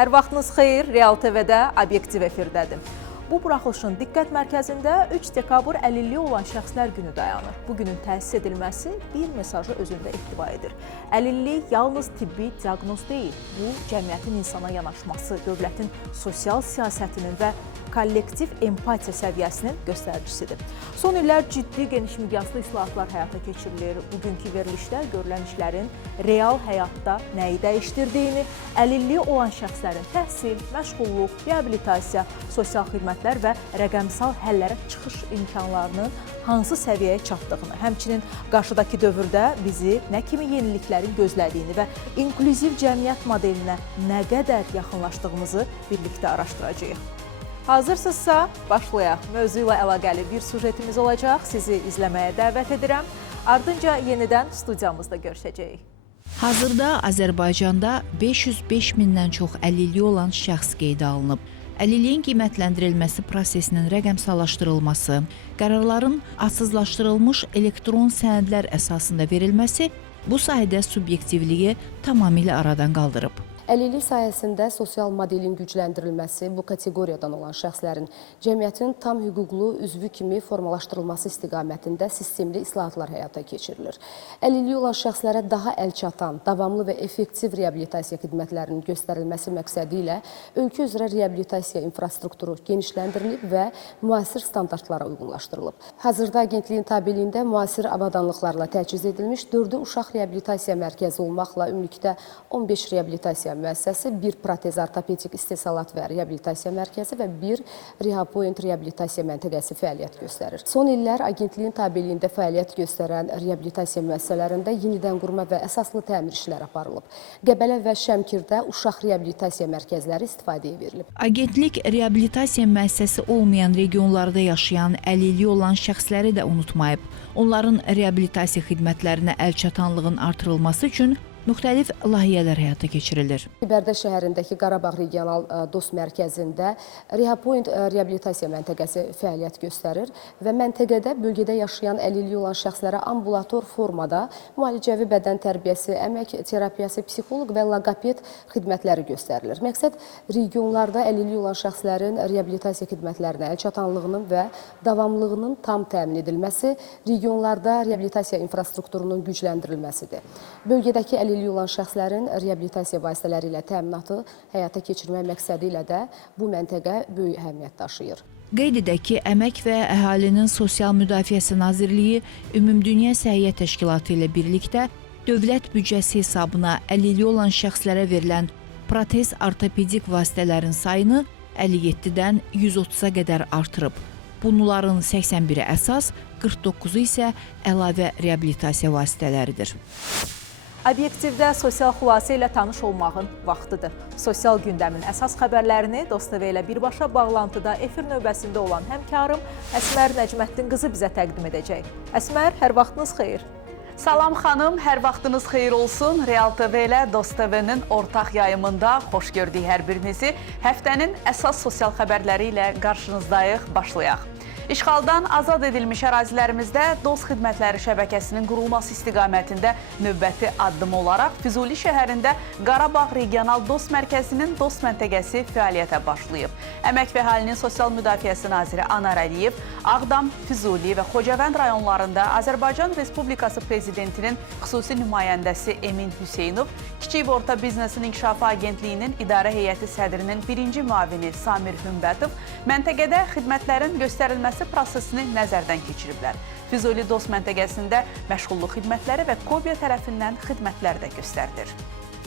Hər vaxtınız xeyir, Real TV-də Obyektiv efirdədir. Bu buraxılışın diqqət mərkəzində 3 dekabr əlilliyi olan şəxslər günü dayanır. Bu günün təsis edilməsi bir mesajı özündə ehtiva edir. Əlillik yalnız tibbi diaqnoz deyil, bu cəmiyyətin insana yanaşması, dövlətin sosial siyasətinin və kollektiv empatiya səviyyəsinin göstəricisidir. Son illər ciddi geniş miqyaslı islahatlar həyata keçirilir. Bugünkü verilişdə görülən işlərin real həyatda nəyi dəyişdirdiyini, əlilliyi olan şəxslərin təhsil, məşğulluq, reabilitasiya, sosial xidmətlər və rəqəmsal həllərə çıxış imkanlarının hansı səviyyəyə çatdığını, həmçinin qarşıdakı dövrdə bizi nə kimi yeniliklərin gözlədiyini və inklüziv cəmiyyət modelinə nə qədər yaxınlaşdığımızı birlikdə araşdıracağıq. Hazırsınızsa başlayaq. Mövzu ilə əlaqəli bir sujetimiz olacaq. Sizi izləməyə dəvət edirəm. Ardınca yenidən studiyamızda görüşəcəyik. Hazırda Azərbaycanda 505 mindən çox əlilliyi olan şəxs qeydə alınıb. Əlilliyin qiymətləndirilməsi prosesinin rəqəmsallaşdırılması, qərarların asızlaşdırılmış elektron sənədlər əsasında verilməsi bu sahədə subyektivliyi tamamilə aradan qaldırıb. Əlillik sayəsində sosial modelin gücləndirilməsi, bu kateqoriyadan olan şəxslərin cəmiyyətin tam hüquqlu üzvü kimi formalaşdırılması istiqamətində sistemli islahatlar həyata keçirilir. Əlilliyi olan şəxslərə daha əlçatan, davamlı və effektiv reabilitasiya xidmətlərinin göstərilməsi məqsədi ilə ölkə üzrə reabilitasiya infrastrukturu genişləndirilib və müasir standartlara uyğunlaşdırılıb. Hazırda agentliyin tabeliyində müasir avadanlıqlarla təchiz edilmiş 4 uşaq reabilitasiya mərkəzi olmaqla ümumilikdə 15 reabilitasiya müəssisəsi, bir protez ortopedik istehsalat və reabilitasiya mərkəzi və bir Rehapoint reabilitasiya məntəqəsi fəaliyyət göstərir. Son illər agentliyin tabeliyində fəaliyyət göstərən reabilitasiya müəssisələrində yenidən qurma və əsaslı təmir işləri aparılıb. Qəbələ və Şəmkirdə uşaq reabilitasiya mərkəzləri istifadəyə verilib. Agentlik reabilitasiya müəssisəsi olmayan regionlarda yaşayan əlilliyi olan şəxsləri də unutmayıb. Onların reabilitasiya xidmətlərinə əlçatanlığın artırılması üçün müxtəlif layihələr həyata keçirilir. Bərdə şəhərindəki Qarabağ Regional Dost Mərkəzində Rehapoint reabilitasiya məntəqəsi fəaliyyət göstərir və məntəqədə bölgədə yaşayan əlilliyi olan şəxslərə ambulator formada müalicəvi bədən tərbiyəsi, əmək terapiyası, psixoloq və loqoped xidmətləri göstərilir. Məqsəd regionlarda əlilliyi olan şəxslərin reabilitasiya xidmətlərinə əlçatanlığının və davamlılığının tam təmin edilməsi, regionlarda reabilitasiya infrastrukturunun gücləndirilməsidir. Bölgədəki əlilliyi olan şəxslərin reabilitasiya vasitələri ilə təminatı həyata keçirmək məqsədi ilə də bu məntəqə böyük əhəmiyyət daşıyır. Qeyd edək ki, Əmək və Əhalinin Sosial Müdafiəsi Nazirliyi Ümumdünya Səhiyyə Təşkilatı ilə birlikdə dövlət büdcəsi hesabına əlilliyi olan şəxslərə verilən protez ortopedik vasitələrin sayını 57-dən 130-a qədər artırıb. Bunların 81-i əsas, 49-u isə əlavə reabilitasiya vasitələridir. Obyektivdə sosial xülasə ilə tanış olmağın vaxtıdır. Sosial gündəmin əsas xəbərlərini Dost TV ilə birbaşa bağlantıda efir növbəsində olan həmkarım Əsmər Nəcməddin qızı bizə təqdim edəcək. Əsmər, hər vaxtınız xeyir. Salam xanım, hər vaxtınız xeyir olsun. Real TV ilə Dost TV-nin ortaq yayımında xoş gördük hər birinizi. Həftənin əsas sosial xəbərləri ilə qarşınızdayıq, başlayaq. İşğaldan azad edilmiş ərazilərimizdə DOST xidmətləri şəbəkəsinin qurulması istiqamətində növbəti addım olaraq Füzuli şəhərində Qarabağ Regional DOST Mərkəzinin DOST məntəqəsi fəaliyyətə başlayıb. Əmək və Əhalinin Sosial Müdafiəsi Naziri Anar Əliyev, Ağdam, Füzuli və Xocavənd rayonlarında Azərbaycan Respublikası Prezidentinin xüsusi nümayəndəsi Emin Hüseynov, Kiçik və Orta Biznesin İnkişafı Agentliyinin İdarə Heyəti sədrinin birinci müavini Samir Hümbətov məntəqədə xidmətlərin göstərilməsi prosesini nəzərdən keçiriblər. Füzuli DOST məntəqəsində məşğulluq xidmətləri və KOBİA tərəfindən xidmətlər də göstərilir.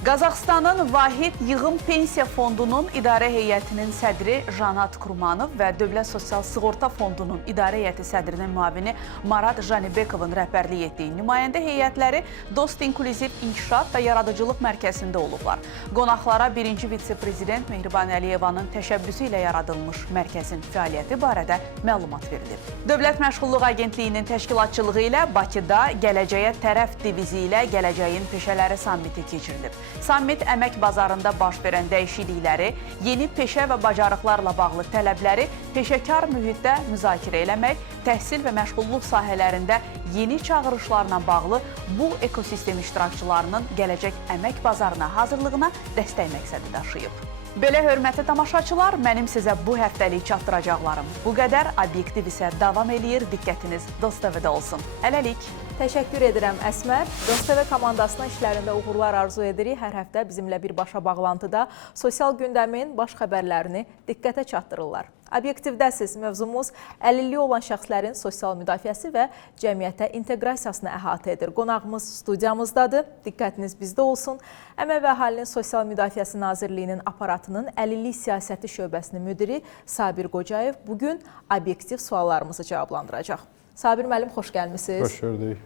Qazaxıstanın Vahid Yığım Pensiya Fondunun İdarə Heyətinin sədri Janat Kurmanov və Dövlət Sosial Sığorta Fondunun İdarə Heyəti sədrinin müavini Marad Janibekovun rəhbərlik etdiyi nümayəndə heyətləri DOST İnklüziv İnkişaf və Yaradıcılıq Mərkəzində olublar. Qonaqlara birinci vitse-prezident Mehriban Əliyevanın təşəbbüsü ilə yaradılmış mərkəzin fəaliyyəti barədə məlumat verilib. Dövlət Məşğulluq Agentliyinin təşkilatçılığı ilə Bakıda Gələcəyə Tərəf divizi ilə Gələcəyin Peşələri Sammiti keçirilib. Sammit əmək bazarında baş verən dəyişiklikləri, yeni peşə və bacarıqlarla bağlı tələbləri peşəkar mühitdə müzakirə eləmək, təhsil və məşğulluq sahələrində yeni çağırışlarla bağlı bu ekosistem iştirakçılarının gələcək əmək bazarına hazırlığına dəstək məqsədi daşıyıb. Belə hörmətli tamaşaçılar, mənim sizə bu həftəlik çatdıracaqlarım bu qədər. Obyektiv isə davam eləyir. Diqqətiniz Dost TV-də olsun. Hələlik. Təşəkkür edirəm Əsmər. Dost TV komandasına işlərində uğurlar arzu edirik. Hər həftə bizimlə birbaşa bağlantıda sosial gündəmin baş xəbərlərini diqqətə çatdırırlar. Obyektivdəsiz mövzumuz əlilliyi olan şəxslərin sosial müdafiəsi və cəmiyyətə inteqrasiyasını əhatə edir. Qonağımız studiyamızdadır. Diqqətiniz bizdə olsun. Əmək və Əhalinin Sosial Müdafiəsi Nazirliyinin aparatının əlillik siyasəti şöbəsinin müdiri Sabir Qocayev bugün obyektiv suallarımızı cavablandıracaq. Sabir müəllim, xoş gəlmisiniz. Xoş gördük.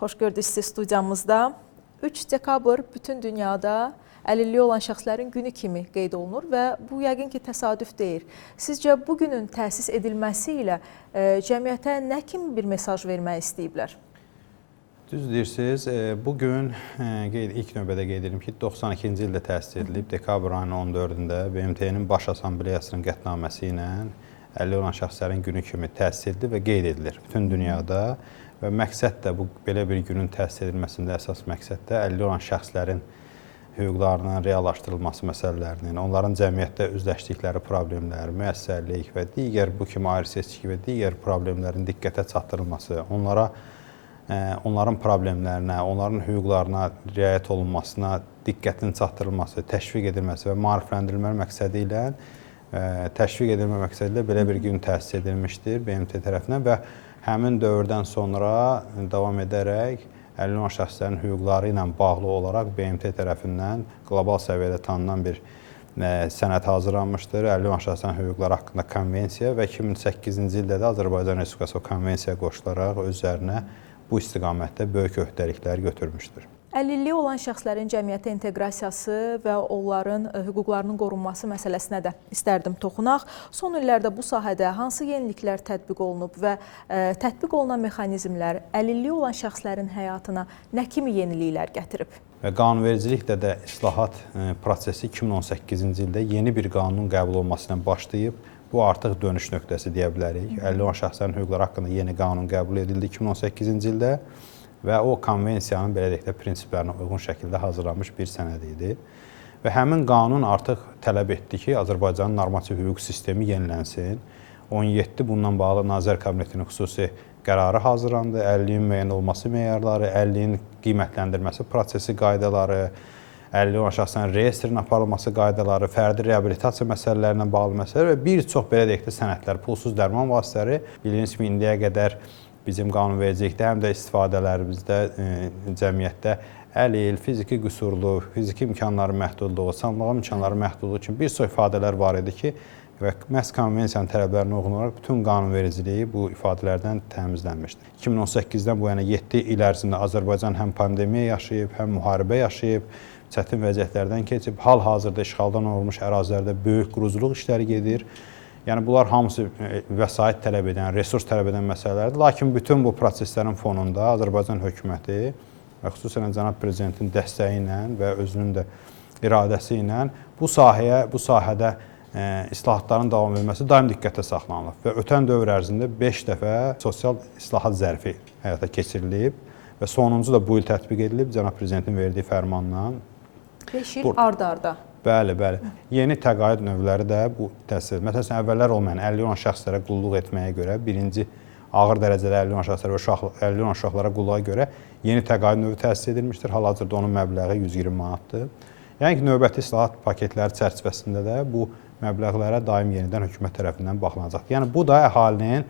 Xoş gördük sizi studiyamızda. 3 dekabr bütün dünyada əlilliyi olan şəxslərin günü kimi qeyd olunur və bu yəqin ki, təsadüf deyil. Sizcə bu günün təsis edilməsi ilə cəmiyyətə nə kimi bir mesaj vermək istəyiblər? Düz deyirsiniz. Bugün ilk növbədə qeyd edim ki, 92-ci ildə təsis edilib. Dekabr ayının 14-də BMT-nin Baş Assambleyasının qətnaməsi ilə əlilliyi olan şəxslərin günü kimi təsis edilir və qeyd edilir bütün dünyada. Və məqsəd də bu belə bir günün təsis edilməsində əsas məqsəd də əlilliyi olan şəxslərin hüquqlarının reallaşdırılması məsələlərinin, onların cəmiyyətdə üzləşdikləri problemlər, müəssərlik və digər bu kimi ayrı-seçki və digər problemlərin diqqətə çatdırılması, onların problemlərinə, onların hüquqlarına riayət olunmasına diqqətin çatdırılması, təşviq edilməsi və maarifləndirilmə məqsədi ilə belə bir gün təsis edilmişdir BMT tərəfindən və həmin dövrdən sonra davam edərək əlilliyi olan şəxslərin hüquqları ilə bağlı olaraq BMT tərəfindən qlobal səviyyədə tanınan bir sənəd hazırlanmışdır. Əlilliyi olan şəxslərin hüquqları haqqında konvensiya və 2008-ci ildə də Azərbaycan Respublikası konvensiyaya qoşularaq öz üzərinə bu istiqamətdə böyük öhdəliklər götürmüşdür. Əlilliyi olan şəxslərin cəmiyyətə inteqrasiyası və onların hüquqlarının qorunması məsələsinə də istərdim toxunaq. Son illərdə bu sahədə hansı yeniliklər tətbiq olunub və tətbiq olunan mexanizmlər əlilliyi olan şəxslərin həyatına nə kimi yeniliklər gətirib? Və qanunvericilikdə də islahat prosesi 2018-ci ildə yeni bir qanunun qəbul olması ilə başlayıb. Bu artıq dönüş nöqtəsi deyə bilərik. Əlilliyi olan şəxslərin hüquqları haqqında yeni qanun qəbul edildi 2018-ci ildə. Və o konvensiyanın belə deyək də prinsiplərinə uyğun şəkildə hazırlanmış bir sənəd idi. Və həmin qanun artıq tələb etdi ki, Azərbaycanın normativ hüquq sistemi yenilənsin. 17 bundan bağlı Nazirlər Kabinetinin xüsusi qərarı hazırlandı. Əlilliyin müəyyən olması meyarları, əlilliyin qiymətləndirməsi prosesi qaydaları, əlilliyi olan şəxslərin reyestrinin aparılması qaydaları, fərdi reabilitasiya məsələlərinə bağlı məsələlər və bir çox belə deyək də sənədlər, pulsuz dərman vasitələri bildiyiniz kimi indiyə qədər bizim qanunvericilikdə həm də istifadələrimizdə cəmiyyətdə əlil, fiziki qüsurlu, fiziki imkanları məhdudluğu, sağlamlıq imkanları məhdudluğu kimi bir çox ifadələr var idi ki, və məhz konvensiyanın tələblərinə uyğun olaraq bütün qanunvericiliyi bu ifadələrdən təmizlənmişdir. 2018-dən bu yana 7 il ərzində Azərbaycan həm pandemiya yaşayıb, həm müharibə yaşayıb, çətin vəziyyətlərdən keçib, hal-hazırda işğaldan olmuş ərazilərdə böyük quruculuq işləri gedir. Yəni, bunlar hamısı vəsait tələb edən, resurs tələb edən məsələlərdir. Lakin bütün bu proseslərin fonunda Azərbaycan hökuməti və xüsusən cənab prezidentin dəstəyi ilə və özünün də iradəsi ilə bu sahədə islahatların davam edilməsi daim diqqətə saxlanılıb. Və ötən dövr ərzində 5 dəfə sosial islahat zərfi həyata keçirilib və sonuncu da bu il tətbiq edilib cənab prezidentin verdiyi fərmanla. 5 il ard-arda. Bəli. Yeni təqaüd növləri də bu təsir. Məsələn, əvvəllər olmayan əlilliyi olan şəxslərə qulluq etməyə görə, birinci ağır dərəcəli əlilliyi olan şəxslərə və əlilliyi olan uşaqlara qulluğa görə yeni təqaüd növü təsis edilmişdir. Hal-hazırda onun məbləği 120 manatdır. Yəni ki, növbəti islahat paketləri çərçivəsində də bu məbləğlərə daim yenidən hökumət tərəfindən baxılacaq. Yəni, bu da əhalinin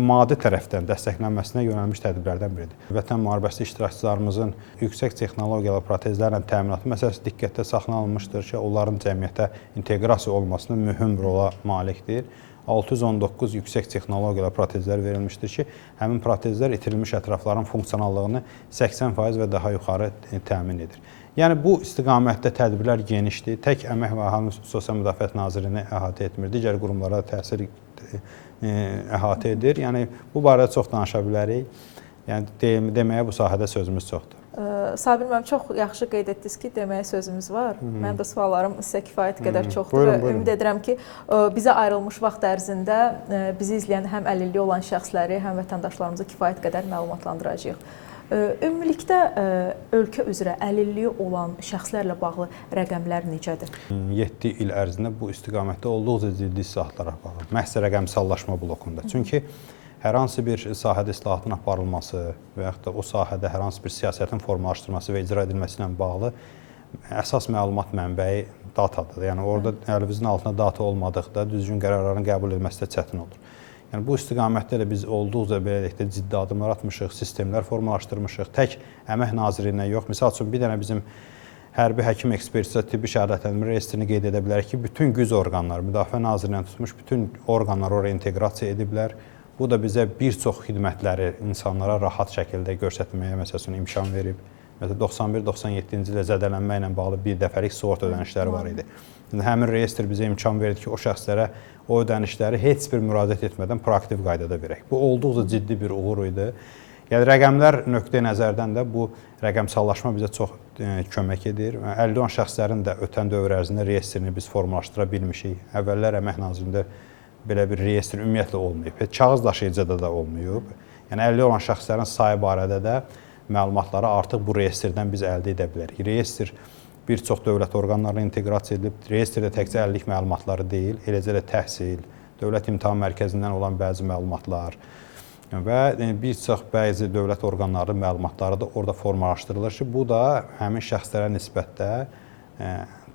maddi tərəfdən dəstəklənməsinə yönəlmiş tədbirlərdən biridir. Vətən müharibəsi iştirakçılarımızın yüksək texnologiyalı protezlərlə təminatı məsələsi diqqətdə saxlanılmışdır ki, onların cəmiyyətə inteqrasiya olmasına mühüm rola malikdir. 619 yüksək texnologiyalı protezlər verilmişdir ki, həmin protezlər itirilmiş ətrafların funksionallığını 80% və daha yuxarı təmin edir. Yəni, bu istiqamətdə tədbirlər genişdir. Tək Əmək və Əhalinin Sosial Müdafiəsi Nazirliyini əhatə etmir, digər qurumlara təsir əhatə edir. Yəni, bu barədə çox danışa bilərik. Yəni, deməyə bu sahədə sözümüz çoxdur. Sabir müəllim, çox yaxşı qeyd etdiniz ki, deməyə sözümüz var. Mənim də suallarım sizə kifayət qədər çoxdur və ümid edirəm ki, bizə ayrılmış vaxt ərzində bizi izləyən həm əlilliyi olan şəxsləri, həm vətəndaşlarımızı kifayət qədər məlumatlandıracağıq. Ümumilikdə ölkə üzrə əlilliyi olan şəxslərlə bağlı rəqəmlər necədir? 7 il ərzində bu istiqamətdə olduqca ciddi islahatlar aparılır. Məhz rəqəmsallaşma blokunda. Çünki hər hansı bir sahədə islahatın aparılması və yaxud da o sahədə hər hansı bir siyasətin formalaşdırılması və icra edilməsi ilə bağlı əsas məlumat mənbəyi datadır. Yəni orada əlimizin altında data olmadıqda düzgün qərarların qəbul edilməsi də çətin olur. Yəni bu istiqamətdə də biz olduqca belə deyək də ciddi addımlar atmışıq, sistemlər formalaşdırmışıq. Tək Əmək Nazirliyindən yox. Məsəl üçün bir dənə bizim hərbi həkim ekspertiza tibbi şəhadətləndirmə reyestrini qeyd edə bilərik ki, bütün güc orqanları, Müdafiə Nazirliyindən tutmuş bütün orqanlar oraya inteqrasiya ediblər. Bu da bizə bir çox xidmətləri insanlara rahat şəkildə göstərməyə məsələn imkan verib. Məsələn 91-97-ci ildə zədələnmə ilə bağlı bir dəfəlik sığorta ödənişləri var idi. İndi həmin reyestr bizə imkan verdi ki, o şəxslərə o ödənişləri heç bir müraciət etmədən proaktiv qaydada verək. Bu olduqca ciddi bir uğur idi. Yəni rəqəmlər nöqteyi nəzərdən də bu rəqəmsallaşma bizə çox kömək edir. Əlilliyi olan şəxslərin də ötən dövr ərzində reyestrini biz formalaşdıra bilmişik. Əvvəllər Əmək Nazirliyində belə bir reyestr ümumiyyətlə olmayıb. Kağız daşıyıcıda da olmayıb. Yəni əlilliyi olan şəxslərin sayı barədə də məlumatları artıq bu reyestrdən biz əldə edə bilərik. Reyestr bir çox dövlət orqanlarına inteqrasiya edilib. Reyestrdə təkcə əlillik məlumatları deyil, eləcə də təhsil, Dövlət İmtahan Mərkəzindən olan bəzi məlumatlar və bir çox bəzi dövlət orqanlarının məlumatları da orada formalaşdırılır ki, bu da həmin şəxslərə nisbətdə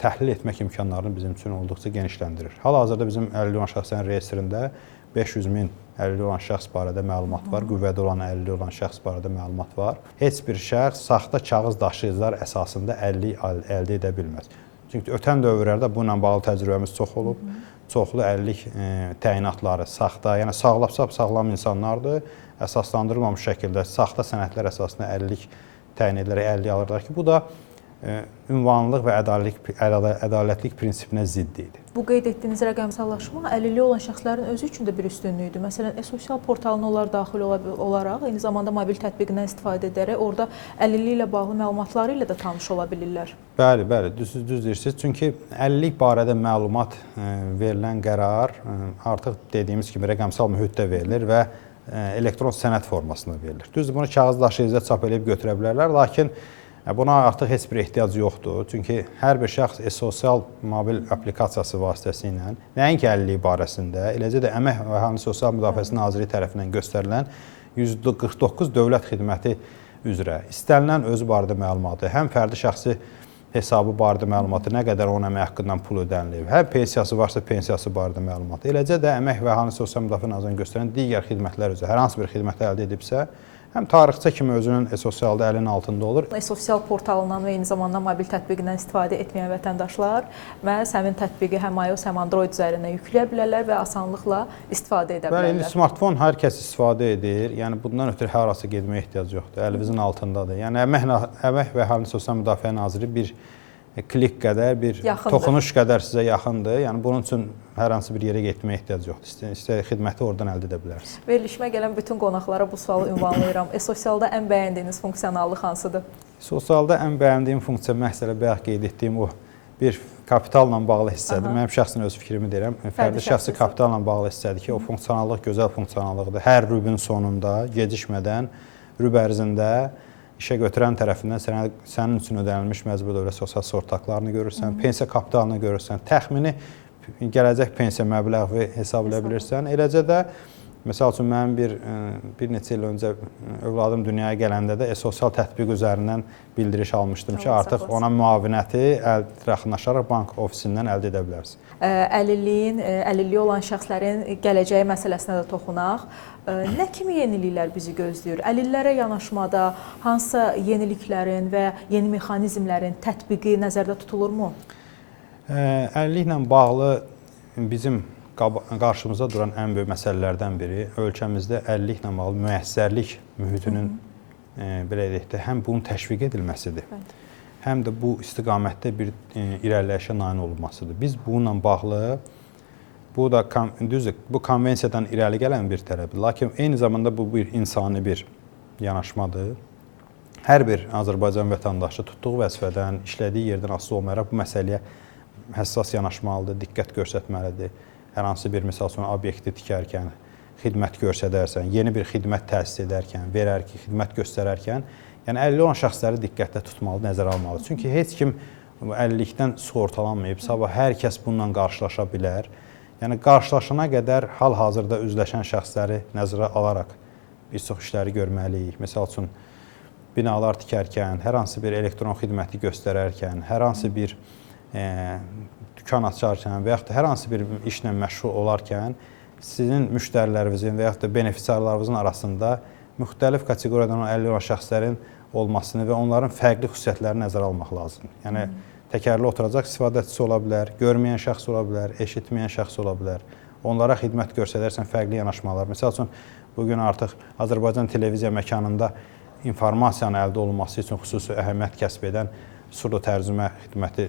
təhlil etmək imkanlarını bizim üçün olduqca genişləndirir. Hal-hazırda bizim əlilliyi olan şəxslərin reyestrində 500 min əlilliyi olan şəxs barədə məlumat var, qüvvədə olan əlilliyi olan şəxs barədə məlumat var. Heç bir şəxs saxta kağız daşıyıcılar əsasında əlillik əldə edə bilməz. Çünki ötən dövrlərdə bununla bağlı təcrübəmiz çox olub. Çoxlu əlillik təyinatları saxta, yəni sağlam insanlardır, əsaslandırılmamış şəkildə saxta sənədlər əsasında əlillik təyin edilərək əlillik alırlar ki, bu da ünvanlılıq və ədalətlik prinsipinə zidd idi. Bu qeyd etdiyiniz rəqəmsallaşma əlilliyi olan şəxslərin özü üçün də bir üstünlükdür. Məsələn, sosial portalına onlar daxil olaraq, eyni zamanda mobil tətbiqindən istifadə edərək orada əlilliyi ilə bağlı məlumatları ilə də tanış ola bilirlər. Bəli, düz deyirsiniz. Çünki əlillik barədə məlumat verilən qərar artıq dediyimiz kimi rəqəmsal mühitdə verilir və elektron sənəd formasında verilir. Düzdür, bunu kağız daşıyıcıda çap edib götürə bilərlər, lakin buna artıq heç bir ehtiyac yoxdur. Çünki hər bir şəxs sosial mobil aplikasiyası vasitəsilə nəinki əlilliyi barəsində, eləcə də Əmək və Əhalinin Sosial Müdafiəsi Nazirliyi tərəfindən göstərilən 149 dövlət xidməti üzrə istənilən özü barədə məlumatı, həm fərdi şəxsi hesabı barədə məlumatı, nə qədər onun əmək haqqından pul ödənilib, həm pensiyası varsa pensiyası barədə məlumatı, eləcə də Əmək və Əhalinin Sosial Müdafiə Nazirliyinin göstərən digər xidmətlər üzrə hər hansı bir xidməti əldə edibsə, həm tarixçə kimi özünün sosialda əlinin altında olur. Sosial portalından və eyni zamanda mobil tətbiqindən istifadə etməyən vətəndaşlar məhz həmin tətbiqi həm iOS, həm Android üzərindən yükləyə bilərlər və asanlıqla istifadə edə bilərlər. Bəli, indi smartfon hər kəs istifadə edir. Yəni bundan ötürü hər hansı getməyə ehtiyac yoxdur. Əlimizin altındadır. Yəni Əmək və Əhalinin Sosial Müdafiə Naziri bir klik qədər, bir toxunuş qədər sizə yaxındır. Yəni bunun üçün hər hansı bir yerə getməyə ehtiyac yoxdur. İstər xidməti oradan əldə edə bilərsiniz. Verilişimə gələn bütün qonaqlara bu sualı ünvanlayıram. Sosialda ən bəyəndiyiniz funksionallıq hansıdır? Sosialda ən bəyəndiyim funksiya məhz bayaq qeyd etdiyim o bir kapitalla bağlı hissədir. Mənim şəxsən öz fikrimi deyirəm. Fərdi şəxsi kapitalla bağlı hissədir ki, o funksionallıq gözəl funksionallıqdır. Hər rübün sonunda gecikmədən rüb ərzində işə götürən tərəfindən sənin üçün ödənilmiş məcburi dövlət sosial sığorta görürsən, pensiya kapitalını görürsən, təxmini gələcək pensiya məbləği hesab edə bilirsən. Eləcə də məsəl üçün mənim bir neçə il öncə övladım dünyaya gələndə də sosial tətbiq üzərindən bildiriş almışdım ki, artıq ona müavinəti yaxınlaşaraq bank ofisindən əldə edə bilərsiniz. Əlilliyi olan şəxslərin gələcəyi məsələsinə də toxunaq. Nə kimi yeniliklər bizi gözləyir? Əlillərə yanaşmada hansı yeniliklərin və yeni mexanizmlərin tətbiqi nəzərdə tutulurmu? Əlilliklə bağlı bizim qarşımıza duran ən böyük məsələlərdən biri ölkəmizdə əlilliklə bağlı müəssərlik mühitinin belə deyək də həm bunun təşviq edilməsidir, həm də bu istiqamətdə bir irəliləyişə nail olunmasıdır. Biz bununla bağlı bu da düzdür, bu konvensiyadan irəli gələn bir tələbdir, lakin eyni zamanda bu bir insani bir yanaşmadır. Hər bir Azərbaycan vətəndaşı tutduğu vəzifədən, işlədiyi yerdən asılı olmayaraq bu məsələyə həssas yanaşmalıdır, diqqət göstərməlidir. Hər hansı bir misal üçün obyekti tikərkən, xidmət göstərərkən, yeni bir xidmət təsis edərkən, xidmət göstərərkən Yəni 50 olan şəxsləri diqqətdə tutmalı, nəzərə almalı. Çünki heç kim 50-likdən sığortalanmayıb, sabah hər kəs bununla qarşılaşa bilər. Yəni qarşılaşana qədər hal-hazırda üzləşən şəxsləri nəzərə alaraq bir çox işləri görməliyik. Məsəl üçün binalar tikərkən, hər hansı bir elektron xidməti göstərərkən, hər hansı bir dükan açarkən və yaxud da hər hansı bir işlə məşğul olarkən sizin müştərilərinizin və yaxud da benefisiarlarınızın arasında müxtəlif kateqoriyadan 50 olan şəxslərin olmasını və onların fərqli xüsusiyyətlərini nəzərə almaq lazımdır. Yəni təkərli oturacaq istifadəçisi ola bilər, görməyən şəxs ola bilər, eşitməyən şəxs ola bilər. Onlara xidmət göstərərsən fərqli yanaşmalar. Məsəl üçün bugün artıq Azərbaycan televiziya məkanında informasiyanın əldə olunması üçün xüsusi əhəmiyyət kəsb edən surdo tərcümə xidməti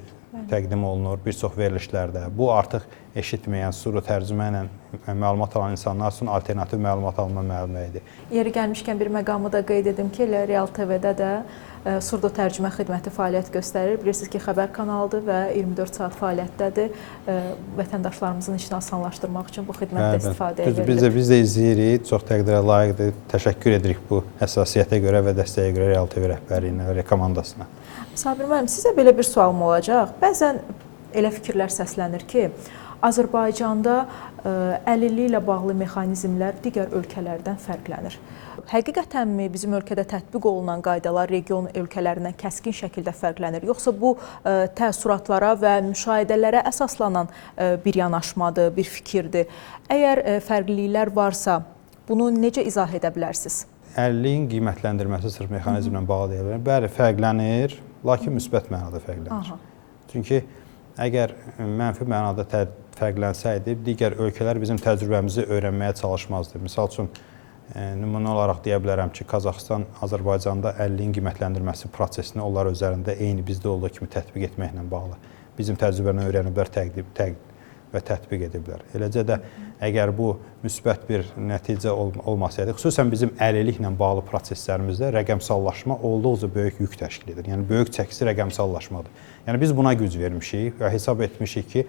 təqdim olunur bir çox verilişlərdə. Bu artıq eşitməyən, surdo tərcümə ilə məlumat alan insanlar üçün alternativ məlumat alma mənbəyidir. Yeri gəlmişkən bir məqamı da qeyd edim ki, elə Real TV-də də surdo tərcümə xidməti fəaliyyət göstərir. Bilirsiniz ki, xəbər kanalıdır və 24 saat fəaliyyətdədir. Vətəndaşlarımızın işini asanlaşdırmaq üçün bu xidmətdə istifadəyə verilir. Biz də izləyirik, çox təqdirə layiqdir. Təşəkkür edirik bu həssasiyyətə görə və dəstəyə görə Real TV rəhbərliyinə və komandasına. Sabir müəllim, sizə belə bir sualım olacaq. Bəzən elə fikirlər səslənir ki, Azərbaycanda əlilliklə ilə bağlı mexanizmlər digər ölkələrdən fərqlənir. Həqiqətənmi bizim ölkədə tətbiq olunan qaydalar region ölkələrindən kəskin şəkildə fərqlənir? Yoxsa bu təəssüratlara və müşahidələrə əsaslanan bir yanaşmadır, bir fikirdir? Əgər fərqliliklər varsa, bunu necə izah edə bilərsiniz? Əlilliyin qiymətləndirməsi sırf mexanizmlə bağlı deyə bilərəm. Bəli, fərqlənir, lakin müsbət mənada fərqlənir. Çünki əgər mənfi mənada fərqlənsəydi, digər ölkələr bizim təcrübəmizi öyrənməyə çalışmazdı. Misal üçün, nümunə olaraq deyə bilərəm ki, Qazaxıstan Azərbaycanda əlilliyin qiymətləndirməsi prosesini onlar üzərində eyni bizdə olduğu kimi tətbiq etməklə bağlı. Bizim təcrübəni öyrəniblər, və tətbiq ediblər. Eləcə də əgər bu müsbət bir nəticə olmasaydı, xüsusən bizim əlilliklə bağlı proseslərimizdə rəqəmsallaşma olduqca böyük yük təşkil edir. Yəni böyük çəkisi rəqəmsallaşmadır. Yəni biz buna güc vermişik və hesab etmişik ki,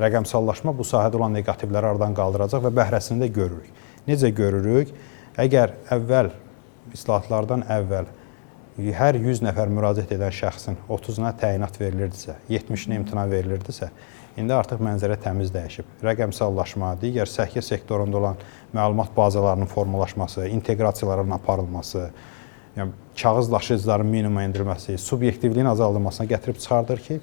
rəqəmsallaşma bu sahədə olan neqativləri aradan qaldıracaq və bəhrəsini də görürük. Necə görürük? Əgər islahatlardan əvvəl hər 100 nəfər müraciət edən şəxsin 30-una təyinat verilirdisə, 70-nə imtina verilirdisə, indi artıq mənzərə təmiz dəyişib. Rəqəmsallaşma, digər səhiyyə sektorunda olan məlumat bazalarının formalaşması, inteqrasiyaların aparılması, yəni kağız daşıyıcıların minimuma endirilməsi, subyektivliyin azaldılmasına gətirib çıxardır ki,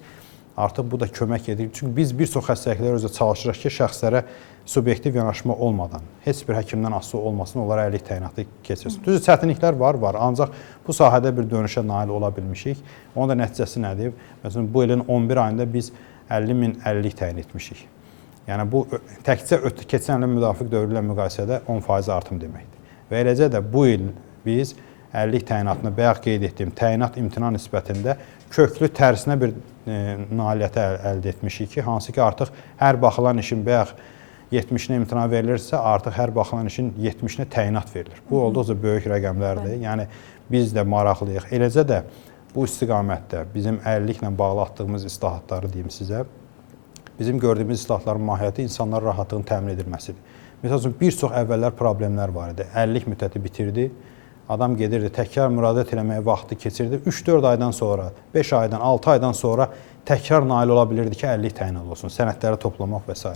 artıq bu da kömək edir. Çünki biz bir çox xəstəliklər üzrə çalışırıq ki, şəxslərə subyektiv yanaşma olmadan, heç bir həkimdən asılı olmasın, onlara əlillik təyinatı keçirsin. Düzdür, çətinliklər var, ancaq bu sahədə bir dönüşə nail ola bilmişik. Onun da nəticəsi nədir? Məsələn, bu ilin 11 ayında biz 50.000 əlillik təyin etmişik. Yəni bu təkcə keçən ilin müvafiq dövrü ilə müqayisədə 10% artım deməkdir. Və eləcə də bu il biz əlillik təyinatını bayaq qeyd etdiyim təyinat imtina nisbətində köklü tərsinə bir nailiyyətə əldə etmişik ki, hansı ki artıq hər baxılan işin bayaq 70-nə imtina verilirsə, artıq hər baxılan işin 70-nə təyinat verilir. Bu olduqca böyük rəqəmlərdir. Yəni biz də maraqlıyıq. Eləcə də bu istiqamətdə bizim əlilliklə bağlı atdığımız islahatları deyim sizə, bizim gördüyümüz islahatların mahiyyəti insanların rahatlığının təmin edilməsidir. Məsəl üçün, bir çox əvvəllər problemlər var idi. Əlillik müddəti bitirdi, adam gedirdi, təkrar müraciət eləməyə vaxtı keçirdi. 3-4 aydan sonra, 5 aydan, 6 aydan sonra təkrar nail ola bilirdi ki, əlillik təyinat olsun, sənədləri toplamaq və s.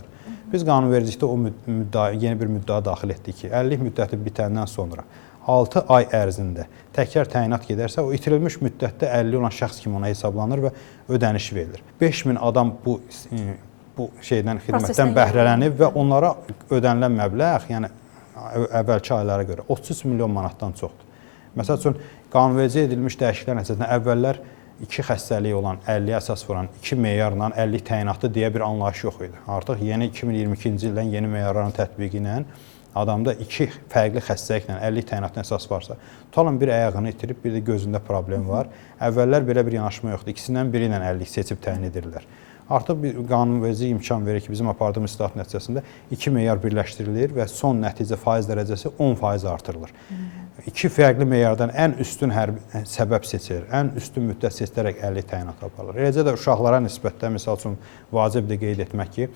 Biz qanunvericilikdə yeni bir müddəa daxil etdik ki, əlillik müddəti bitəndən sonra 6 ay ərzində təkrar təyinat gedərsə, o itirilmiş müddətdə əlilliyi olan şəxs kimi ona hesablanır və ödəniş verilir. 5000 adam bu xidmətdən bəhrələnib və onlara ödənilən məbləğ, yəni əvvəlki aylara görə 33 milyon manatdan çoxdur. Məsəl üçün, qanunverici edilmiş dəyişikliklər nəticəsində əvvəllər 2 xəstəliyi olan, 50-yə əsas vuran 2 meyarla əlillik təyinatı deyə bir anlayış yox idi. Artıq yeni 2022-ci ildən yeni meyarların tətbiqi ilə adamda 2 fərqli xəstəliklə əlillik təyinatına əsas varsa, tutalım bir ayağını itirib, bir də gözündə problem var. Əvvəllər belə bir yanaşma yoxdur. İkisindən biri ilə əlillik seçib təyin edirlər. Artıq bir qanunverici imkan verir ki, bizim apardığımız islahat nəticəsində 2 meyar birləşdirilir və son nəticə faiz dərəcəsi 10% artırılır. 2 fərqli meyardan ən üstün səbəb seçilir, ən üstün müddət seçilərək əlillik təyinatı aparılır. Eləcə də uşaqlara nisbətdə, misal üçün, vacibdir qeyd etmək ki,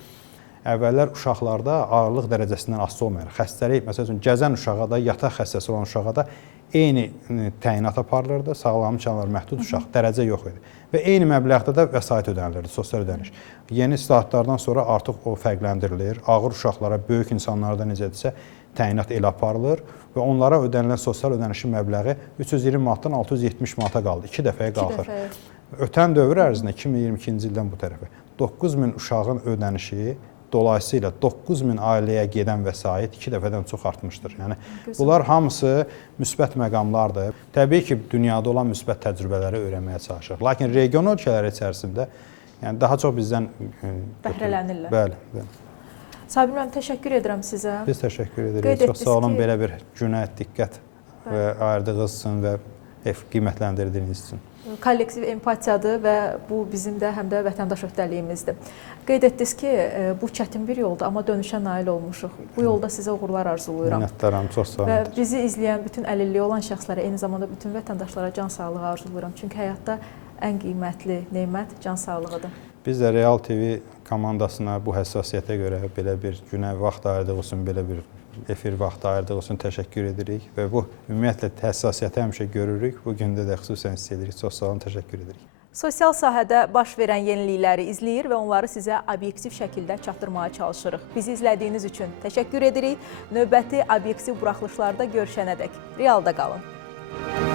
əvvəllər uşaqlarda ağırlıq dərəcəsindən asılı olmayaraq, xəstəlik, məsəl üçün, gəzən uşağa da, yataq xəstəsi olan uşağa da eyni təyinat aparılırdı, sağlam imkanlar məhdud uşaq, dərəcə yox idi. Və eyni məbləğdə də vəsait ödənilirdi, sosial ödəniş. Yeni islahatlardan sonra artıq o fərqləndirilir. Ağır uşaqlara, böyük insanlarda necədirsə təyinat elə aparılır və onlara ödənilən sosial ödənişin məbləği 320 manatdan 670 manata qaldı. 2 dəfəyə qalxır. Ötən dövr ərzində 2022-ci ildən bu tərəfə 9000 uşağın ödənişi dolayısıyla 9000 ailəyə gedən vəsait 2 dəfədən çox artmışdır. Yəni bunlar hamısı müsbət məqamlardır. Təbii ki, dünyada olan müsbət təcrübələri öyrənməyə çalışırıq. Lakin region ölkələri içərisində yəni daha çox bizdən bəhrələnirlər. Bəli. Sabir müəllim, təşəkkür edirəm sizə. Biz təşəkkür edirik. Çox sağ olun belə bir günə diqqət və ayırdığınız üçün və qiymətləndirdiyiniz üçün. Kollektiv empatiyadır və bu bizim də həm də vətəndaş öhdəliyimizdir. Qeyd etdiniz ki, bu çətin bir yoldur, amma dönüşə nail olmuşuq. Bu yolda sizə uğurlar arzulayıram. Minnətdaram, çox sağ olun. Və bizi izləyən bütün əlilliyi olan şəxslərə, eyni zamanda bütün vətəndaşlara can sağlığı arzulayıram. Çünki həyatda ən qiymətli nemət can sağlığıdır. Biz də Real TV komandasına bu həssasiyyətə görə belə bir günə vaxt ayırdığı üçün, belə bir efir vaxtı ayırdığı üçün təşəkkür edirik və bu ümumiyyətlə həssasiyyəti həmişə görürük. Bu gün də xüsusən hiss edirik. Çox sağ olun, təşəkkür edirik. Sosial sahədə baş verən yenilikləri izləyir və onları sizə obyektiv şəkildə çatdırmağa çalışırıq. Bizi izlədiyiniz üçün təşəkkür edirik. Növbəti obyektiv buraxılışlarda görüşənədək realda qalın.